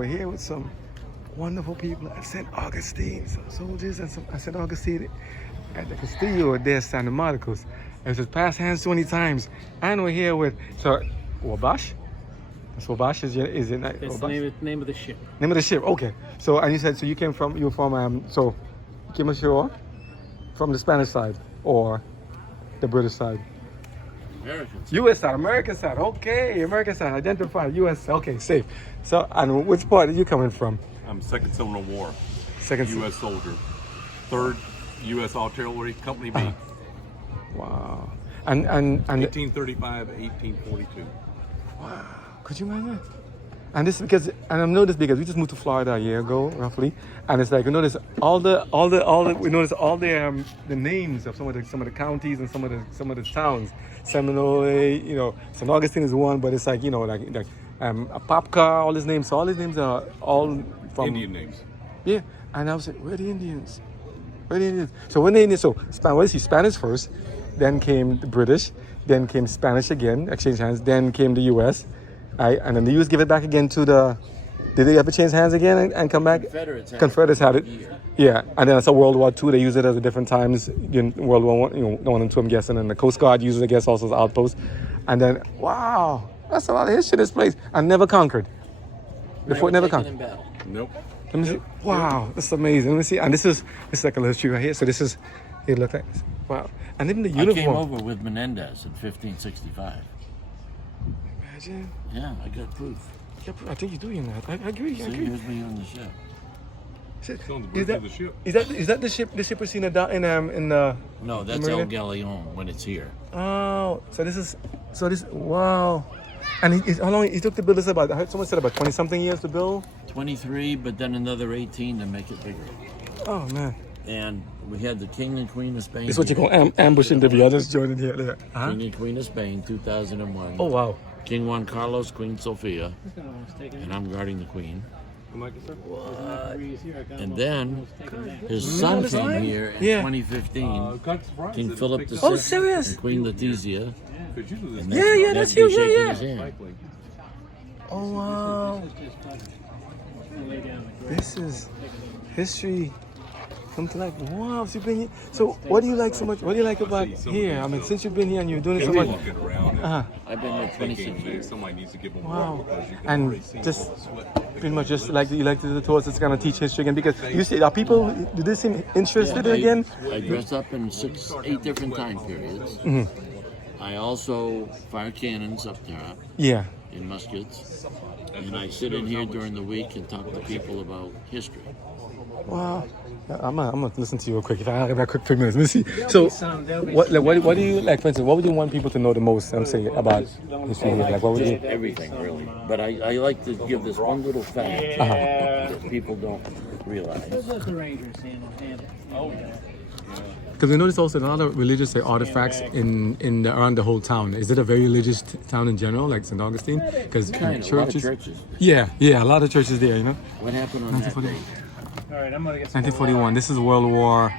We're here with some wonderful people at St. Augustine, some soldiers and some at St. Augustine at the Castillo de San Marcos. It says pass hands 20 times. And we're here with, so, Wabash? That's Wabash, is it not? That's the name of the ship. Name of the ship, okay. So, and you said, so you were from, so, you came ashore from the Spanish side or the British side? American side. U.S. side, American side. Okay, American side. Identified. U.S. Okay, safe. So, and which part are you coming from? I'm Second Seminole War. Second. U.S. soldier. 3rd U.S. Artillery, Company B. Wow. And 1835, 1842. wow. Could you imagine that? And this is because, and I know this because we just moved to Florida a year ago, roughly, and it's like we notice all the names of some of the counties and some of the towns. Seminole, St. Augustine is one, but it's like like Apopka, all his names. So all his names are all from Indian names. Yeah, and I was like, where are the Indians? Where are the Indians? So when they what is he? Spanish first, then came the British, then came Spanish again, exchange hands, then came the U.S. And then the U.S. give it back again to the. Did they ever change hands again and come back? Confederates had it. Yeah, and then I saw World War II. They use it at different times. World War One and two, I'm guessing, and the Coast Guard uses it, I guess, also as outpost. And then, wow, that's a lot of history. This place and never conquered. The fort never conquered. Nope. Let me see. Wow, that's amazing. Let me see. And this is like a little history right here. So this is. It look like wow. And even the uniform. I came over with Menendez in 1565. Imagine. Yeah, I got proof. I think you do, I agree. See, here's me on the ship. It's on the bridge of the ship. Is that the ship we seen in the No, that's El Galeon when it's here. Oh, so this wow. And how long he took to build this about? I heard someone said about 20 something years to build. 23, but then another 18 to make it bigger. Oh man. And we had the King and Queen of Spain. It's what you call ambush interview. I just joined in here. King and Queen of Spain, 2001. Oh wow. King Juan Carlos, Queen Sofia, and I'm guarding the Queen. And then his son came here in 2015, King Philip VI Oh, serious? and Queen Letizia. And Yeah, that's you. shaking Yeah. his hand. Oh wow. This is history. Something like wow. So you've been here. So what do you like so much? What do you like about here? I mean, since you've been here and you're doing it so much. I've been here 26 years. Somebody needs to give them Wow. And just pretty much just like you like to do the tours, it's gonna teach history again because you see, are people do they seem interested again? I dress up in 8 different time periods. Mm-hmm. I also fire cannons up top Yeah. in muskets. And I sit in here during the week and talk to people about history. Wow. I'm gonna listen to you real quick. If I have a quick 3 minutes, let me see. So, what do you like? For instance, what would you want people to know the most? I'm saying about history. Like, what would you? Everything, really. But I like to give this one little fact that people don't realize. Let the Rangers handle it. Because we notice also a lot of religious artifacts around the whole town. Is it a very religious town in general, like St. Augustine? Because A lot of churches. Yeah, a lot of churches there. What happened on that day? All right, I'm gonna get 1941. This is World War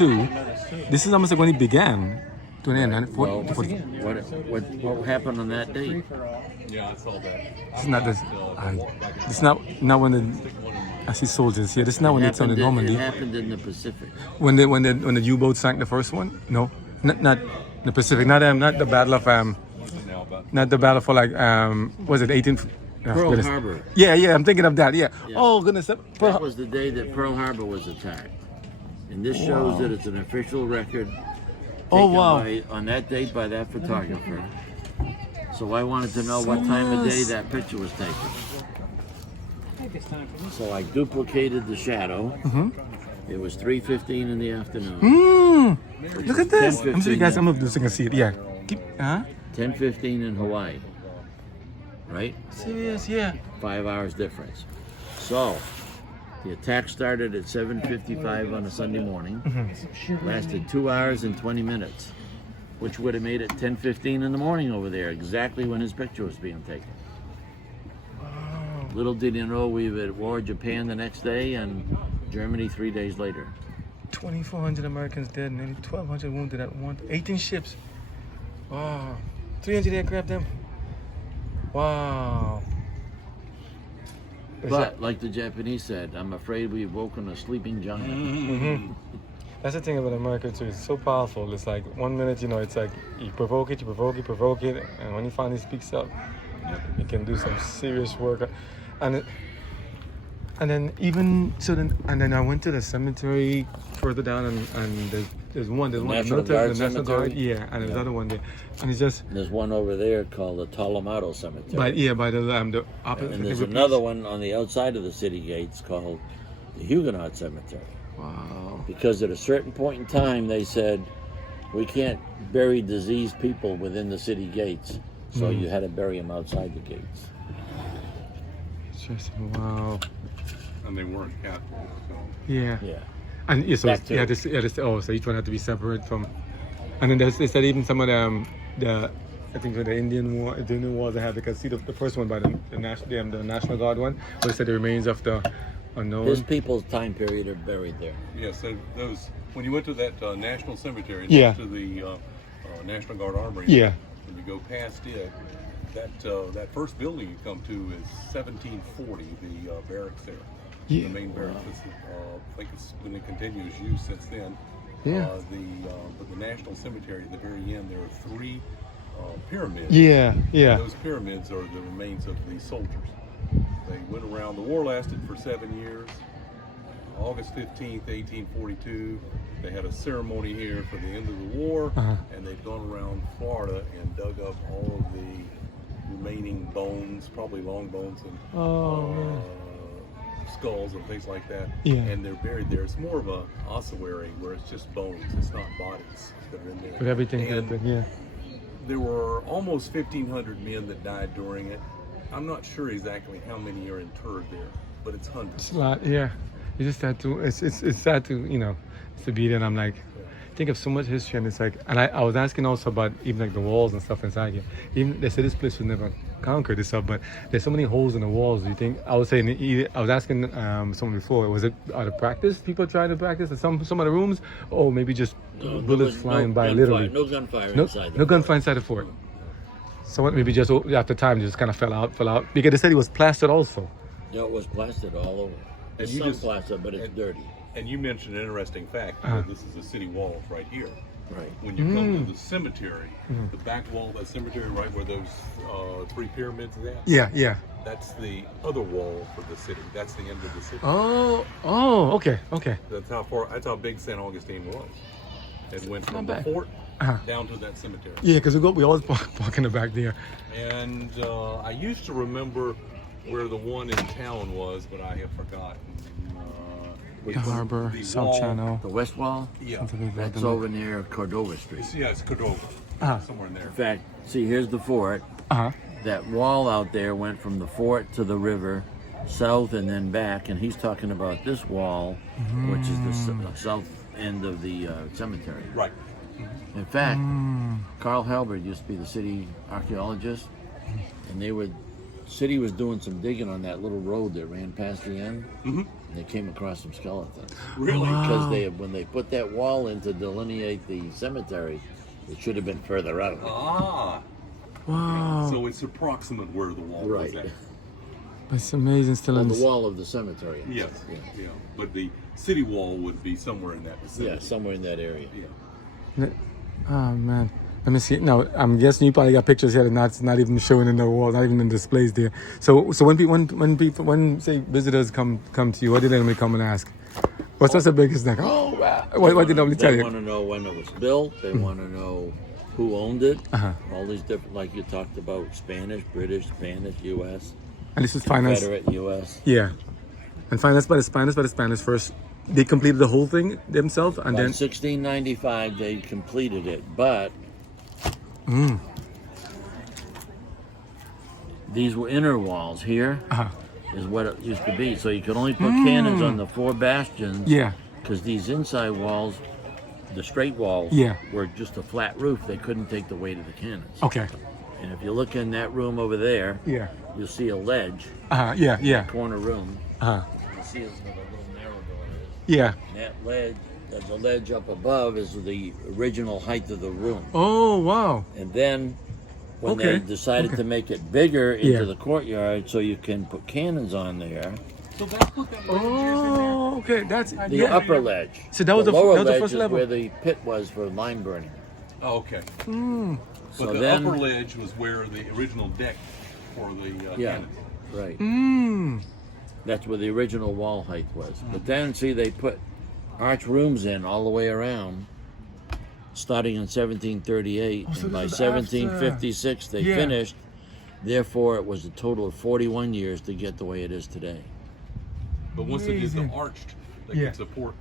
II. This is almost like when it began. To an end. Well, what happened on that day? Yeah, I saw that. This is not this. This is not when the. I see soldiers here. This is not when they turned to Normandy. It happened in the Pacific. When the U-boat sank the first one? No, not the Pacific. Not the battle of not the battle for was it 18? Pearl Harbor. Yeah. I'm thinking of that. Yeah. Oh goodness. That was the day that Pearl Harbor was attacked, and this shows that it's an official record. Taken on that date by that photographer. So I wanted to know what time of day that picture was taken. So I duplicated the shadow. It was 3:15 in the afternoon. Look at this. I'm sorry, guys. I'm gonna do so you can see it. Yeah. 10:15 in Hawaii. Right? Serious? Yeah. 5 hours difference. So the attack started at 7:55 on a Sunday morning. Lasted 2 hours and 20 minutes, which would have made it 10:15 in the morning over there, exactly when his picture was being taken. Little did you know we were at war with Japan the next day and Germany 3 days later. 2,400 Americans dead and nearly 1,200 wounded at once. 18 ships. Wow. 300 aircraft them. Wow. But like the Japanese said, I'm afraid we've woken a sleeping giant. That's the thing about America too. It's so powerful. It's like 1 minute, it's like you provoke it, and when he finally speaks up, he can do some serious work. And then I went to the cemetery further down, and there's one National Guard National Guard, Cemetery? and there's another one there, and it's just There's one over there called the Tolomato Cemetery. by the opposite. And there's another one on the outside of the city gates called the Huguenot Cemetery. Wow. Because at a certain point in time, they said, we can't bury diseased people within the city gates. So you had to bury them outside the gates. Interesting. Wow. And they weren't Catholic, so. Yeah. Yeah. And yeah, so Back to- so each one had to be separate from. And then they said even some of them, I think the Indian wars they had, because see the first one by the National Guard one, where they said the remains of the unknown. His people's time period are buried there. Yeah, so those, when you went to that National Cemetery, Yeah. next to the National Guard Armory, Yeah. when you go past it, that first building you come to is 1740, the barracks there. Yeah. The main barracks. I think it's been in continuous use since then. Yeah. But the National Cemetery, at the very end, there are 3 pyramids. Yeah. Yeah. Those pyramids are the remains of the soldiers. They went around, the war lasted for 7 years. August 15th, 1842, they had a ceremony here for the end of the war, and they've gone around Florida and dug up all of the remaining bones, probably long bones and skulls and things like that. Yeah. And they're buried there. It's more of a ossuary where it's just bones. It's not bodies that are in there. With everything And that, yeah. there were almost 1,500 men that died during it. I'm not sure exactly how many are interred there, but it's hundreds. It's a lot, yeah. It's just sad to, it's sad to, to be there, and I'm like, think of so much history, and it's like, and I was asking also about even like the walls and stuff inside here. Even they said this place was never conquered and stuff, but there's so many holes in the walls. Do you think? I was saying, I was asking someone before, was it out of practice? People trying to practice in some of the rooms, or maybe just bullets flying by, literally. No gunfire inside. No gunfire inside the fort. So what? Maybe just after time, just kind of fell out. Because they said it was plastered also. No, it was plastered all over. And It's you some just- plastered, but it's dirty. And you mentioned an interesting fact. This is the city walls right here. Right. When you come to the cemetery, the back wall of that cemetery, right where those 3 pyramids are at, Yeah. that's the other wall for the city. That's the end of the city. Okay. That's how big St. Augustine was. It went from the bad. fort down to that cemetery. Yeah, because we always park in the back there. And I used to remember where the one in town was, but I have forgotten. The harbor, the South wall- Channel. The west wall, Yeah, Something like that. that's over near Cordova Street. yeah, it's Cordova, somewhere in there. In fact, see, here's the fort. That wall out there went from the fort to the river, south and then back, and he's talking about this wall, which is the south end of the cemetery. Right. In fact, Carl Halbert used to be the city archaeologist, and city was doing some digging on that little road that ran past the end, and they came across some skeletons. Really? Because when they put that wall in to delineate the cemetery, it should have been further out. Ah. Wow. So it's approximate where the wall was Right. at. It's amazing still Well, in the wall of the cemetery. Yes. Yeah. But the city wall would be somewhere in that vicinity. Yeah, somewhere in that area. Yeah. Oh man. Let me see. No, I'm guessing you probably got pictures here that's not even showing in the wall, not even in displays there. So when say visitors come to you, what do they normally come and ask? What's the biggest thing? Oh wow. What do they normally tell They you? want to know when it was built. They want to know who owned it. All these different, like you talked about, Spanish, British, Spanish, U.S. And this is financed. Confederate, U.S. Yeah. And financed by the Spanish first. They completed the whole thing themselves, and By then 1695, they completed it, but these were inner walls. Here is what it used to be. So you could only put cannons on the 4 bastions. yeah. Because these inside walls, the straight walls, Yeah. were just a flat roof. They couldn't take the weight of the cannons. Okay. And if you look in that room over there, Yeah. you'll see a ledge, Yeah. corner room. Uh-huh. You'll see it's where the little narrow door is. Yeah. And that ledge, the ledge up above is the original height of the room. Oh wow. And then when Okay. they decided to make it bigger into Yeah. the courtyard so you can put cannons on there. So that's what that ledge is in there. Oh, okay. That's The yeah. upper ledge. So that was the lower that was the ledge first is level. where the pit was for lime burning. Oh, okay. Mm. But So the then- upper ledge was where the original deck for the Yeah. cannons. Right. Mm. That's where the original wall height was. But then, see, they put arch rooms in all the way around, starting in 1738, Oh, so and by this is after. 1756 they Yeah. finished. Therefore, it was a total of 41 years to get the way it is today. But once they did Amazing. the arched, they Yeah. could support.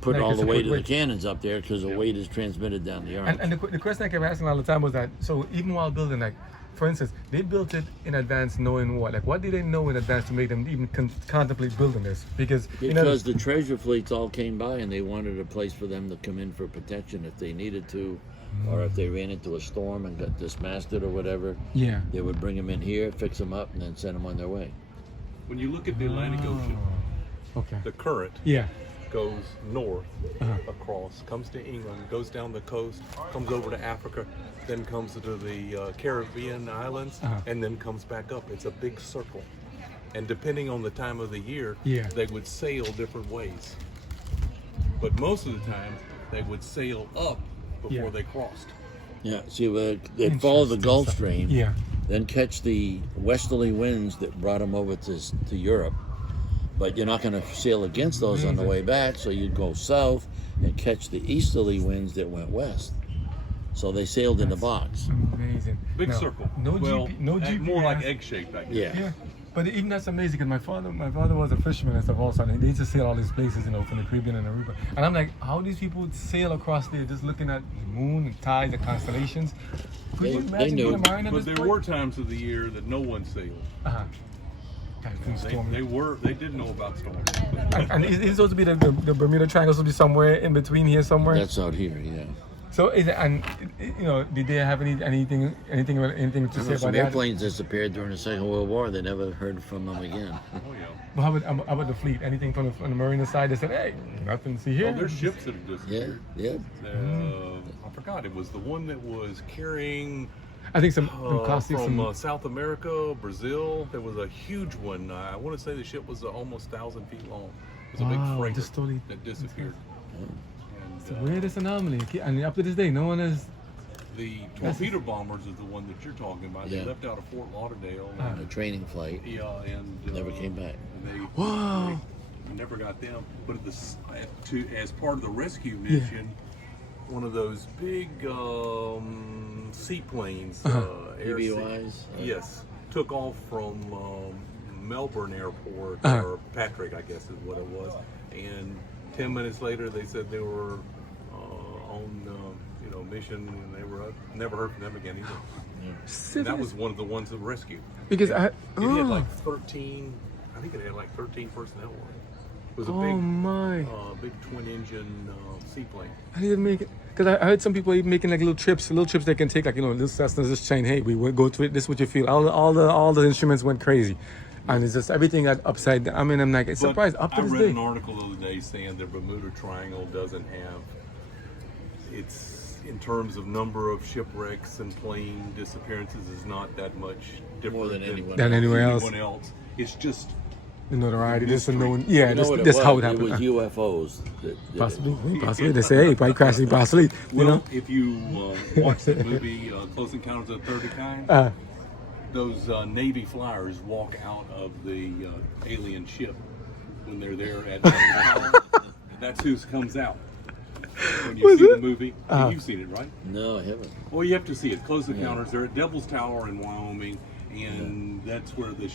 Put Like all it's the a weight quick of the weight. cannons up there because the weight is transmitted down the arch. And the question I kept asking all the time was that, so even while building, like, for instance, they built it in advance knowing what? Like, what did they know in advance to make them even contemplate building this? Because, you know, Because the treasure fleets all came by and they wanted a place for them to come in for protection if they needed to, or if they ran into a storm and got dismasted or whatever, yeah. they would bring them in here, fix them up, and then send them on their way. When you look at the Atlantic Ocean, Okay. the current Yeah. goes north Uh-huh. across, comes to England, goes down the coast, comes over to Africa, then comes to the Caribbean islands, Uh-huh. and then comes back up. It's a big circle. And depending on the time of the year, Yeah. they would sail different ways. But most of the time, they would sail up before Yeah. they crossed. Yeah, see, they'd follow the Gulf Interesting stuff. Stream, Yeah. then catch the westerly winds that brought them over to Europe. But you're not going to sail against those on the way back, so you'd go south and catch the easterly winds that went west. So they sailed in the box. Amazing. Big Now, circle. No well, no egg- GPS. more like egg-shaped, I guess. Yeah. Yeah. But even that's amazing because my father was a fisherman and stuff also, and they used to sail all these places, you know, from the Caribbean and Aruba. And I'm like, how these people would sail across there just looking at the moon, the tides, the constellations? Could They- you they imagine knew. being a marine at But this there point? were times of the year that no one sailed. Uh-huh. Typhoon storm. They did know about storms. And it's supposed to be the Bermuda Triangle supposed to be somewhere in between here somewhere. That's out here, yeah. So is it, and you know, did they have anything to say Some about that? airplanes disappeared during the Second World War. They never heard from them again. Oh yeah. But how about the fleet? Anything from the marina side? They said, hey, nothing to see here. Well, there's ships that have Yeah, disappeared. yeah. I forgot. It was the one that was carrying I think some from caustic, some South America, Brazil. There was a huge one. I want to say the ship was almost 1,000 feet long. It was a Wow, big freighter just totally- that disappeared. it's the And weirdest anomaly. And up to this day, no one has. the torpedo bombers is the one that you're talking about. Yeah. They left out of Fort Lauderdale. A training flight. Yeah, and Never came back. And they, Wow. they never got them. But as part of the rescue mission, one of those big seaplanes, air sea- PBOIs? yes, took off from Melbourne Airport, Uh-huh. or Patrick, I guess is what it was. And 10 minutes later, they said they were on mission, and they were never heard from them again either. And that was one of the ones that rescued. Because I. It had Oh, like 13, I think it had like 13 personnel on it. It was a oh big, my. big twin-engine seaplane. I didn't make it. Because I heard some people even making like little trips they can take, like, you know, this Cessna's just chain. Hey, we would go to it. This is what you feel. All the instruments went crazy. And it's just everything got upside down. I mean, I'm like, it's But surprised up to I this read day. an article the other day saying the Bermuda Triangle doesn't have, it's in terms of number of shipwrecks and plane disappearances is not that much different More than anyone Than else. anywhere else. anyone else. It's just The notoriety, this and Mystery. known. Yeah, You know what it this was? how it It happened. was UFOs that did it. Possibly. They say, hey, probably crashing, possibly. You well, know? if you watch the movie Close Encounters of the Third Kind, Uh, those Navy flyers walk out of the alien ship when they're there at Tower. That's who comes out when you Was see it? the movie. You've seen it, right? No, I haven't. Well, you have to see it. Close Encounters. They're at Devil's Tower in Wyoming, and that's where the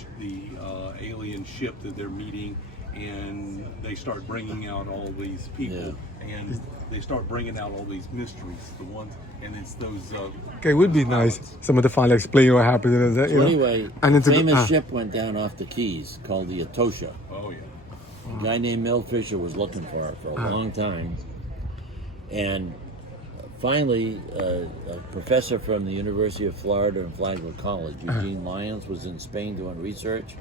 alien ship that they're meeting, and they start bringing out all these people, and they start bringing out all these mysteries. The ones, and it's those. okay, it would be nice. Someone to finally explain what happened. You So know? anyway, And it's a- famous ship went down off the Keys called the Etosha. Oh yeah. A guy named Mel Fisher was looking for her for a long time. And finally, a professor from the University of Florida and Flagler College, Eugene Lyons, was in Spain doing research.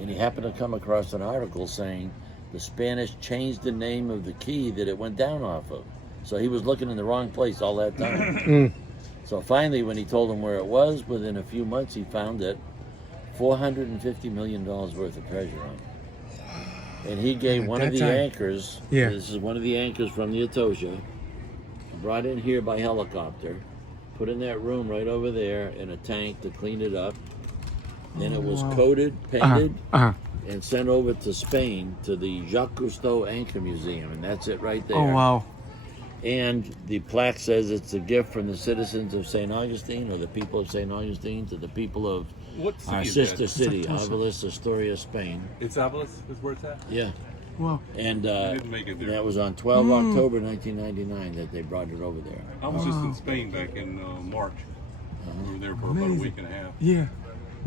And he happened to come across an article saying the Spanish changed the name of the key that it went down off of. So he was looking in the wrong place all that time. So finally, when he told him where it was, within a few months, he found it. $450 million worth of treasure on it. And he gave one of the anchors, this is one of the anchors from the Etosha, brought in here by helicopter, put in that room right over there in a tank to clean it up. Then it was coated, painted, and sent over to Spain to the Jacques Cousteau Anchor Museum, and that's it right there. Oh, wow. And the plaque says it's a gift from the citizens of St. Augustine, or the people of St. Augustine, to the people of What city our is sister that? city, Avalos, Astoria, Spain. It's Avalos is where it's at? Yeah. Wow. And didn't make it there. that was on 12 October 1999 that they brought it over there. I was just in Spain back in March. We were there for about a week and a half. Yeah.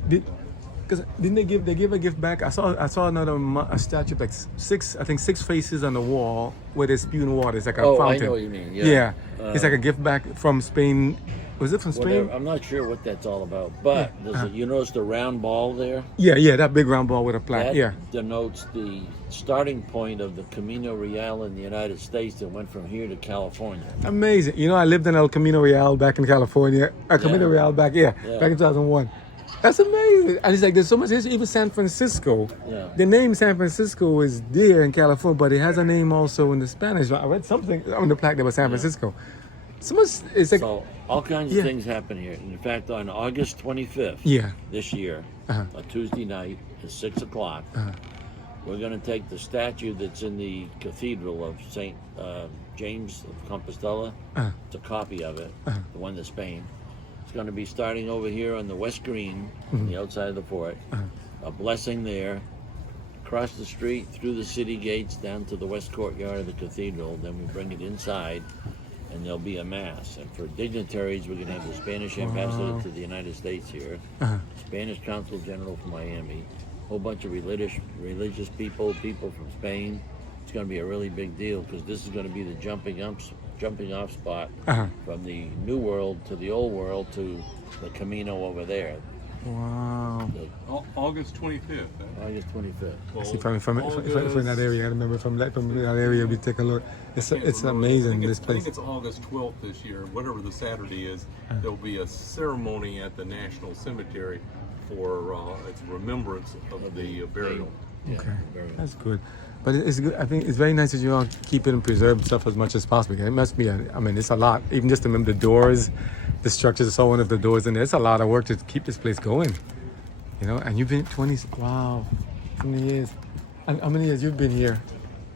Because didn't they give a gift back? I saw another a statue like six faces on the wall where they're spewing water. It's like a fountain. I know what you mean. Yeah. It's like a gift back from Spain. Was it from Spain? Whatever. I'm not sure what that's all about, but you notice the round ball there? Yeah, that big round ball with a plaque. That denotes the starting point of the Camino Real in the United States that went from here to California. Amazing. You know, I lived in El Camino Real back in California. Camino Real back in 2001. That's amazing. And it's like there's so much history. Even San Francisco. Yeah. The name San Francisco is there in California, but it has a name also in the Spanish. I read something on the plaque that was San Francisco. So much. It's like all kinds of things happen here. In fact, on August 25th this year, a Tuesday night at 6 o'clock, we're going to take the statue that's in the Cathedral of St. James of Compostela. It's a copy of it, the one that's Spain. It's going to be starting over here on the West Green, on the outside of the fort. A blessing there, across the street, through the city gates, down to the west courtyard of the cathedral. Then we bring it inside, and there'll be a mass. And for dignitaries, we're going to have the Spanish ambassador to the United States here, Spanish consul general from Miami, a whole bunch of religious people from Spain. It's going to be a really big deal because this is going to be the jumping off spot from the New World to the Old World to the Camino over there. wow. August 25th. August 25th. Well, See, from that area, I remember from that area, we take a look. It's amazing, this I place. think it's August 12th this year, whatever the Saturday is. There'll be a ceremony at the National Cemetery for its remembrance of the burial. Okay, that's good. But it's good. I think it's very nice that you all keep it and preserve stuff as much as possible. It must be, it's a lot. Even just to remember the doors, the structures, so one of the doors in there. It's a lot of work to keep this place going. You know, and you've been 20 years. And how many years you've been here?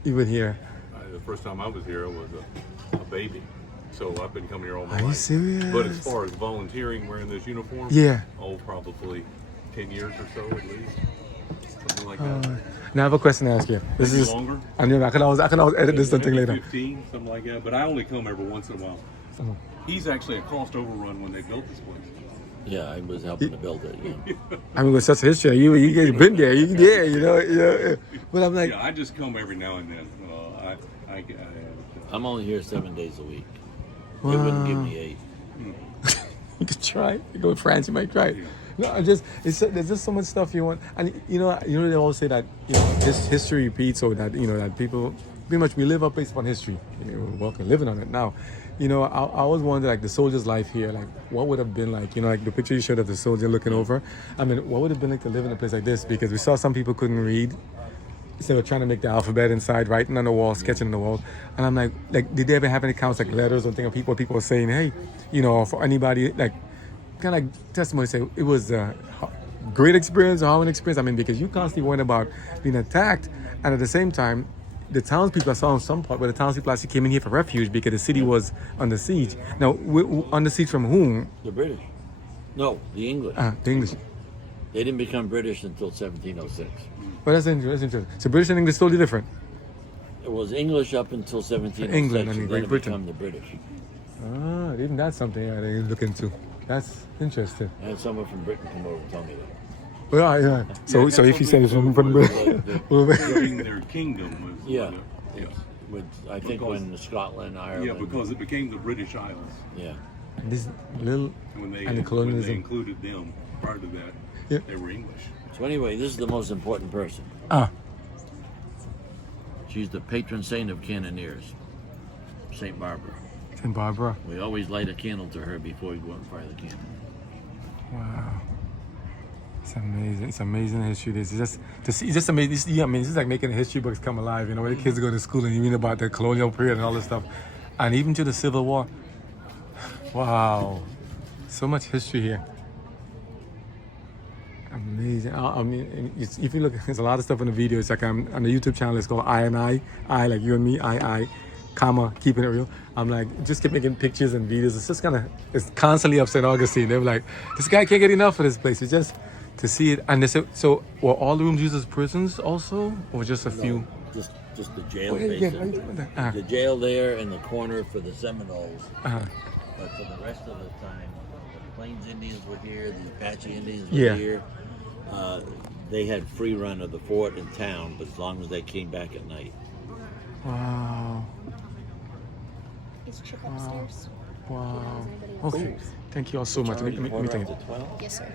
You've been here. The first time I was here, I was a baby. So I've been coming here all my Are life. you serious? But as far as volunteering, wearing this uniform, probably 10 years or so at least. Something like that. Now I have a question to ask you. This Maybe is longer. I know I can always edit this something Maybe later. 15, something like that. But I only come every once in a while. He's actually a cost overrun when they built this place. Yeah, I was helping to build it. I mean, with such a history, you've been there. You know. But I'm like, Yeah, I just come every now and then. I'm only here 7 days a week. They wouldn't give me 8. you could try. You go to France, you might try it. No, there's just so much stuff you want, and they always say that this history repeats, or that that people pretty much we live up based upon history. We're living on it now. I always wonder, like, the soldier's life here, like what would have been like, like the picture you showed of the soldier looking over. I mean, what would have been like to live in a place like this? Because we saw some people couldn't read. So they're trying to make the alphabet inside, writing on the wall, sketching on the wall. And I'm like, did they ever have any accounts, like letters or things of people were saying, hey, for anybody, like, kind of like testimony, say it was a great experience or harrowing experience. I mean, because you constantly worried about being attacked, and at the same time, the townspeople, I saw in some part where the townspeople actually came in here for refuge because the city was under siege. Now, under siege from whom? The British. No, the English. The English. They didn't become British until 1706. Well, that's interesting. So British and English totally different. It was English up until 1706. England and then Great it Britain. became the British. Even that's something I didn't look into. That's interesting. I had someone from Britain come over and tell me that. Well, yeah. So if you say it's from Britain, Their kingdom was. Yeah. I think when Scotland, Ireland. Yeah, because it became the British Isles. Yeah. this little When they, and the when they colonialism. included them, prior to that, they were English. So anyway, this is the most important person. She's the patron saint of cannoneers, St. Barbara. St. Barbara. We always light a candle to her before we go out and fire the candle. Wow. It's amazing. It's amazing history. This is just to see. It's just amazing. Yeah, I mean, it's just like making the history books come alive. You know, where the kids go to school and you read about the colonial period and all this stuff, and even to the Civil War. Wow, so much history here. Amazing. I mean, if you look, there's a lot of stuff in the video. It's like on the YouTube channel. It's called I and I like you and me. I, comma, keeping it real. I'm like, just keep making pictures and videos. It's just it's constantly upset Augustine. They're like, this guy can't get enough of this place. It's just to see it. And they say, so were all the rooms used as prisons also, or just a few? Just the jail, yeah, basically. yeah. The jail there in the corner for the Seminoles. Uh-huh. But for the rest of the time, the Plains Indians were here, the Apache Indians were Yeah. here. They had free run of the fort and town, but as long as they came back at night. Wow. Is Chip upstairs? Wow. Does anybody Okay. Thank you all so much. Already Let me quarter thank you. after 12? Yes, sir.